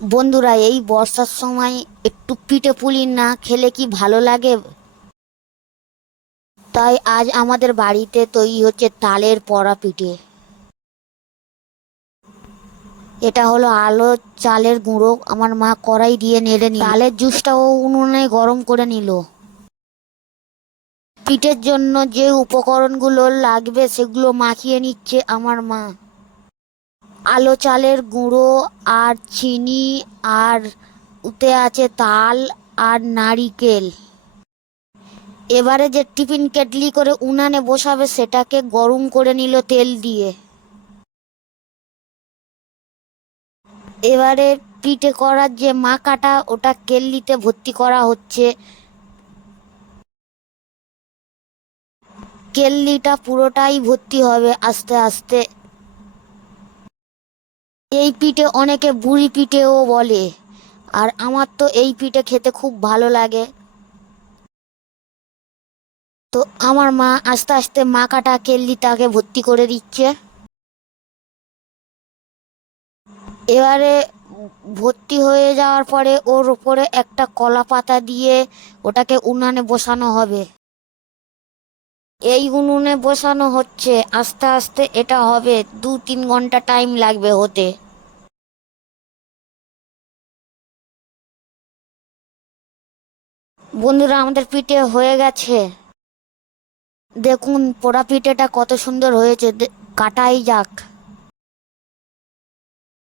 বন্ধুরা, এই বর্ষার সময় একটু পিঠে পুলি না খেলে কি ভালো লাগে? তাই আজ আমাদের বাড়িতে তৈরি হচ্ছে তালের পড়া পিঠে। এটা হলো আলো, চালের গুঁড়ো, আমার মা কড়াই দিয়ে নেড়ে নিল। তালের জুসটাও উনুনে গরম করে নিল। পিঠের জন্য যে উপকরণগুলো লাগবে সেগুলো মাখিয়ে নিচ্ছে আমার মা। আলো চালের গুঁড়ো আর চিনি আর উতে আছে তাল আর নারিকেল। এবারে যে টিফিন কেটলি করে উনানে বসাবে, সেটাকে গরম করে নিল তেল দিয়ে। এবারে পিঠে করার যে মাকাটা, ওটা কেল্লিতে ভর্তি করা হচ্ছে। কেল্লিটা পুরোটাই ভর্তি হবে আস্তে আস্তে। এই পিঠে অনেকে বুড়ি পিঠেও বলে, আর আমার তো এই পিঠে খেতে খুব ভালো লাগে। তো আমার মা আস্তে আস্তে মা কাটা মাকাটা কেল্লিটাকে ভর্তি করে দিচ্ছে। এবারে ভর্তি হয়ে যাওয়ার পরে ওর উপরে একটা কলা পাতা দিয়ে ওটাকে উনানে বসানো হবে। এই উনুনে বসানো হচ্ছে, আস্তে আস্তে এটা হবে দু তিন ঘণ্টা টাইম লাগবে হতে। বন্ধুরা, আমাদের পিঠে হয়ে গেছে। দেখুন, পোড়া পিঠেটা কত সুন্দর হয়েছে। কাটাই যাক।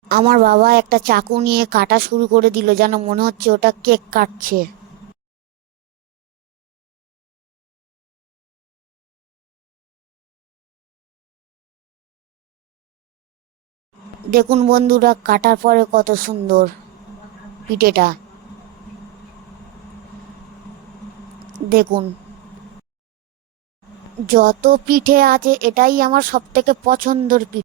আমার বাবা একটা চাকু নিয়ে কাটা শুরু করে দিল, যেন মনে হচ্ছে ওটা কেক কাটছে। দেখুন বন্ধুরা, কাটার পরে কত সুন্দর পিঠেটা। দেখুন। যত পিঠে আছে এটাই আমার সব থেকে পছন্দের পিঠে